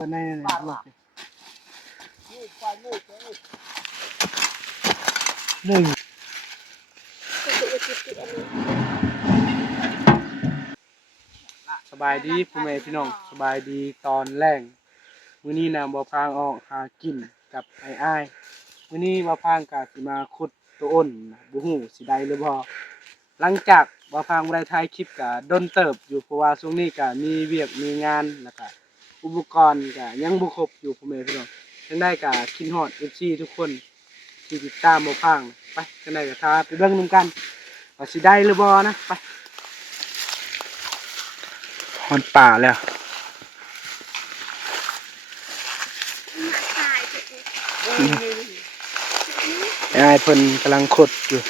ในหนึ่งสบายดีพ่อแม่พี่น้องสบายดีตอนแรกมื้อนี้นะบ่พางออกหากินกับอ้ายมื้อนี้บ่พางก็สิมาขุดตัวอ้นบ่ฮู้สิได้หรือบ่หลังจากบ่พางบ่ได้ถ่ายคลิปก็ดนเติบอยู่เพราะว่าช่วงนี้ก็มีเวียกมีงานแล้วก็อุปกรณ์ก็ยังบ่ครบอยู่พ่อแม่พี่น้องจังได๋ก็คิดฮอด FC ทุกคนที่ติดตามบ่พางไปจังได๋ก็พาไปเบิ่งนำกันว่าสิได้หรือบ่นะไปฮอดป่าแล้วไอ้เพิ่นกำลังขุดอยู่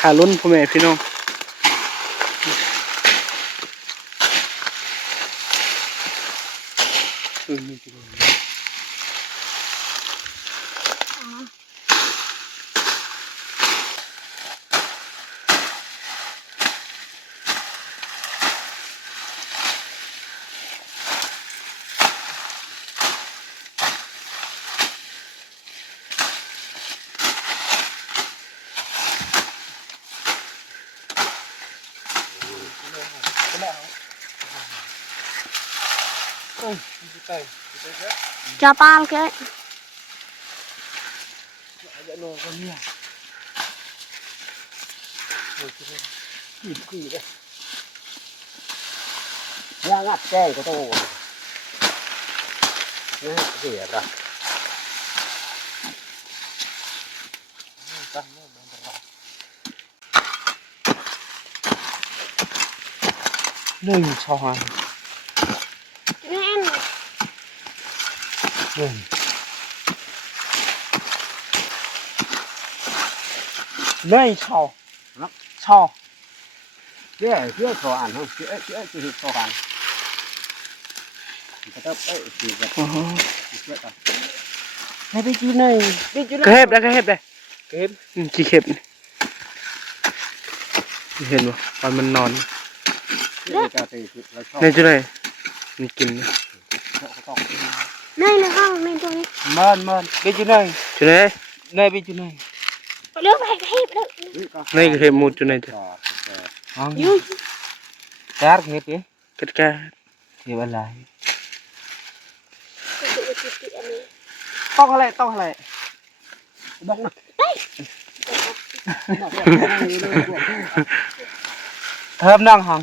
ขาลุ้นพ่อแม่พี่น้องChapal ke? Ada no con nha. Kỳ đấy. Nha ngắt cây của tôi. Nha kìa rồi. Đừng cho hoàng. Đừng. Đây cho. Cho. Cái cho ăn không? Cái thì cho ăn. Cái đó ấy thì vật. Này bên chú này. Cái hẹp đây. Cái hẹp. Chỉ hẹp. ห็นบ่ตอนมันนอนในจุดไหนมันกินในห้องในตรงนี้มันไปจุดไหนในไปจุดไหนเรื่องไปเห็บแล้วในก็เห็บหมดจุดไหนจ้ะยูการเห็บดิกัดแก่เห็บอะไรต้องอะไรบอกนะเทิมนั่งหัง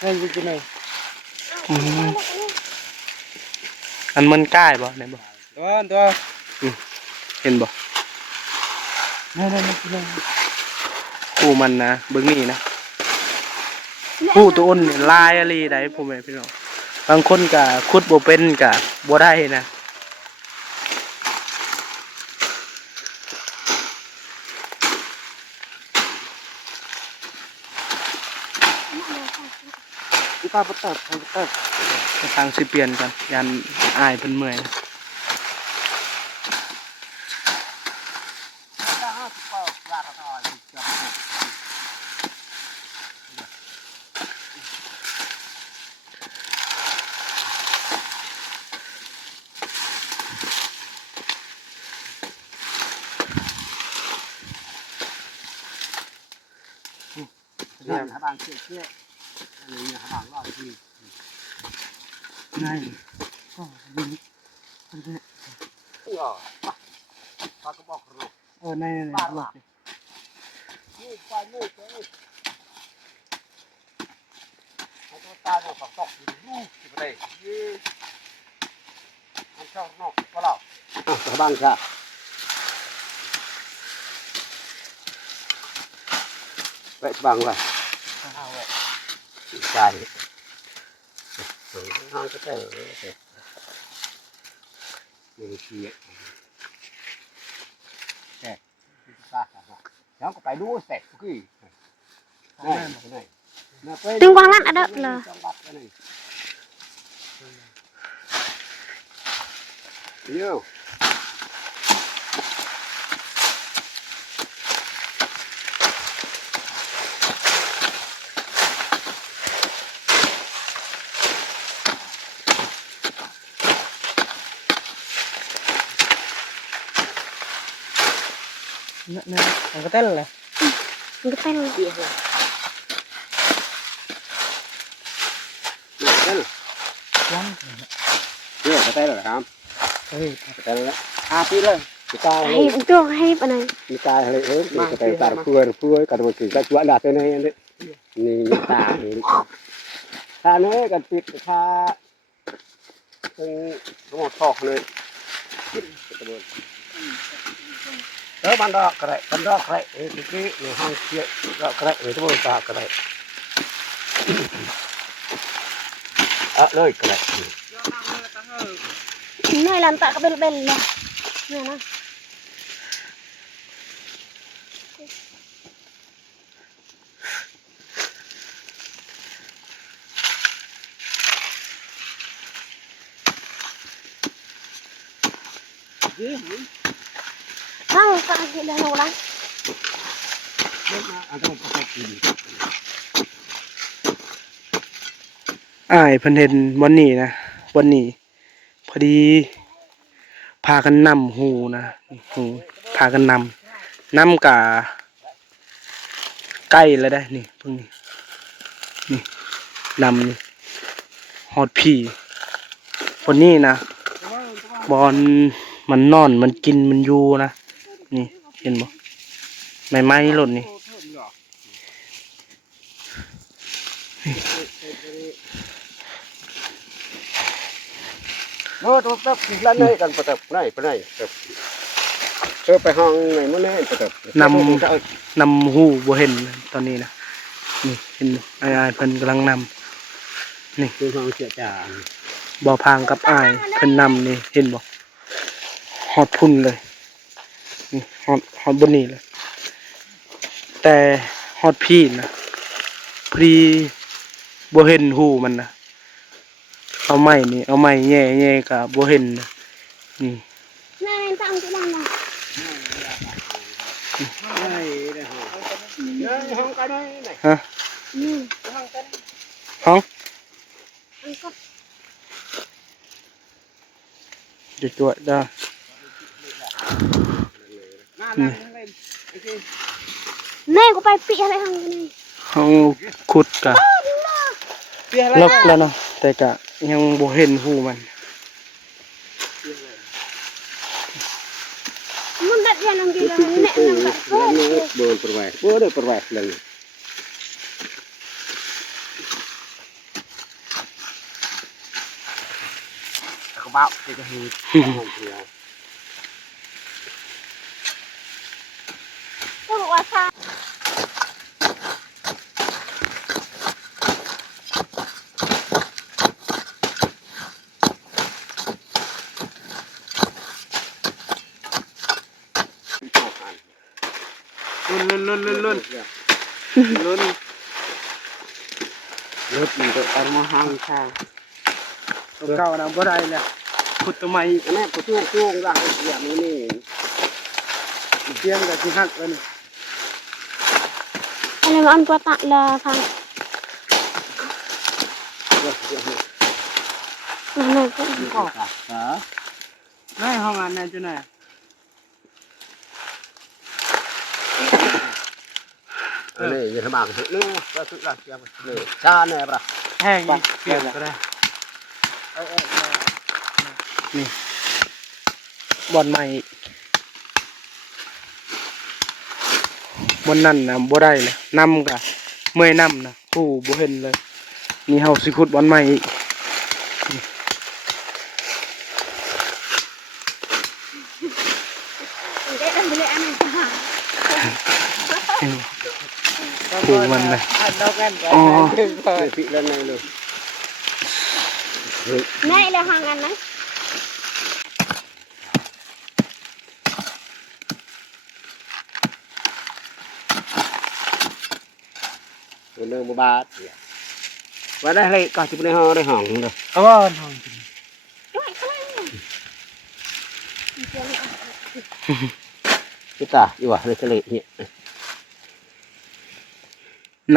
ในจุดไหนอันมันใกล้บ่ไหนบ่ตัวเห็นบ่นี่คู่มันนะเบิ่งนี่นะคู่ตัวอ้นลายอะไรได้พ่อแม่พี่น้องบางคนก็ขุดบ่เป็นก็บ่ได้นะตาปตัดทางสิเปลี่ยนกันยันอายเป็นเมื่อยเนี่ยบางเชี่ยอะไรเนี่ยบางรอบที่นั่นก็ดึงปากกระบอกรูในหลบนี่ไฟมืดเลยเขาตัวตาเนี่ยฝักตกอยู่นู่นที่ประเดี๋ยวมันชอบนอกก็เราบ้างค่ะไปบ้างว่ะใช่ห้องก็เจอมีทีแก่ตาแล้วก็ไปดูเสร็จกี่ตึงวางนั่นอะเด้อเลยเยอะ นั่นมันก็เต้นเลย มันก็เป็นเลย Tên Vâng. chưa có tên rồi không? Ừ. Có tên rồi. À tí lên. Cái tay ให้มันตัวให้ปะไหน cái tay hơi hướng thì cái tay tar phơi cả một cái chuỗi là tên này đấy. Nì ta thì ta nói cái tít ta không một thọc này. Đó ban đó cái cái này hàng kia đó cái này chúng ta cái này. À nơi cái này. เหนื่อยลันตะก็เป็นเลยเนี่ยนะ นั่งกันเดินลงแล้ว อ้ายเพิ่นเห็นวันนี้นะวันนี้พอดีพากันนำหูนะหูพากันนำกะใกล้แล้วได้นี่เพิ่งนี่นำนี่ฮอดพี่วันนี้นะบอลมันนอนมันกินมันอยู่นะนี่เห็นบ่ไม้หล่นนี่ Nó tập lần này cần tập này tậpไปห้องไหนมื้อนี้tập นำหูบ่เห็นตอนนี้นะนี่เห็นอ้ายเพิ่นกำลังนำนี่ คือห้องเสียจ่า บ่อพางกับอ้ายเพิ่นนำนี่เห็นบ่ฮอดพุ่นเลยนี่ฮอดบนนี้เลยแต่ฮอดพี่นะพอดีบ่เห็นหูมันนะเอาไม้นี่เอาไม้แย่ๆก็บ่เห็นนะนี่ แม่ตั้งที่บ้านนะ ห้องกันไหน ฮะ อืม ห้อง อันก็ จุดๆได้ แม่ก็ไปปีอะไรทางนี้ ห้องขุดกะลึกแล้วเนาะแต่กะยังบ่เห็นหูมัน มันดัดยันอังกฤษเลยเนี่ยนั่งแบบโอ้ bơ pervai lần các bạn thì cái hình ก็บอกว่าซา ลุ้น lớn mình tự ăn mà hàng sao ตัวเก่านะบ่ได้แล้วขุดตัวใหม่ cái này có chuông ra cái dạng này nè เสียงก็สิฮักแล้วนี่ อะไรมาอันตัวตะละพังนั่นก็ đó ในห้องอันนั้นจุไหน cái này như thế nào thì nữa ra tự làm kia này cha này bà แห้งอีกเปลี่ยนก็ได้นี่บอนใหม่บอนนั่นนะบ่ได้เลยนำกะเมื่อยนำนะผู้บ่เห็นเลยนี่เฮาสิขุดบอนใหม่อีก ได้ดันไปเลยอันนั้นค่ะ ผูมันเลยอ๋อ cái vị lần này rồi แม่เลยห่างกันนะ rồi nơi mua ba và đây lại cả chụp này ho đây hỏng rồi เอาว่าห้องกิน ด้วยข้างล่าง cái tả đi vào đây cái lệ nhỉ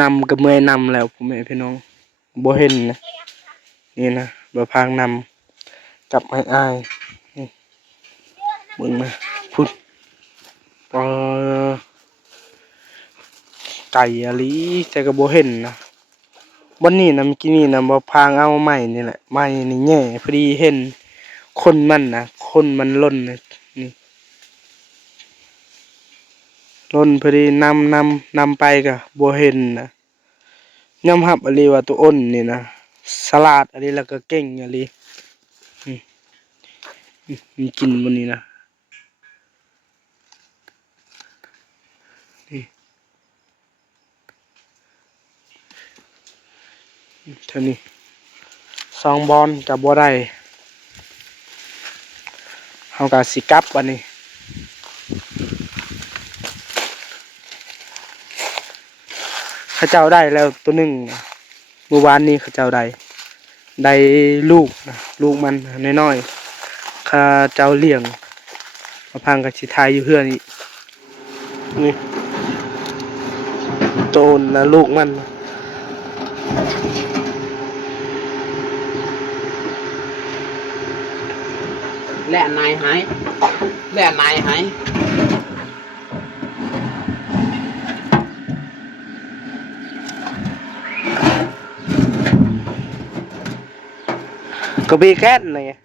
นำกับเมื่อยนำแล้วผมเห็นพี่น้องบ่เห็นนะนี่นะบ่พางนำกับอ้ายๆนี่มึงมาพุ่น ไก่อะลีแต่ก็บ่เห็นนะวันนี้นะเมื่อกี้นี่นะบ่พางเอาไม้นี่แหละไม้นี่แง่พอดีเห็นคนมันนะคนมันล่นนะนี่ล่นพอดีนำไปก็บ่เห็นนะยอมรับอะลีว่าตัวอ้นนี่นะฉลาดอะลีแล้วก็เก่งอะลีอืมมันกินมื้อนี้นะนี่เท่านี้2 บอนก็บ่ได้เฮาก็สิกลับบัดนี้เขาเจ้าได้แล้วตัวหนึงนะเมื่อวานนี้เขาเจ้าได้ลูกนะลูกมันน้อยๆเขาเจ้าเลี้ยงมาพังกับสิทายอยู่เพื่อนอีกนี่โตนนะลูกมันนะ lẹ này hái lẹ này hái กระบี่แคทนี่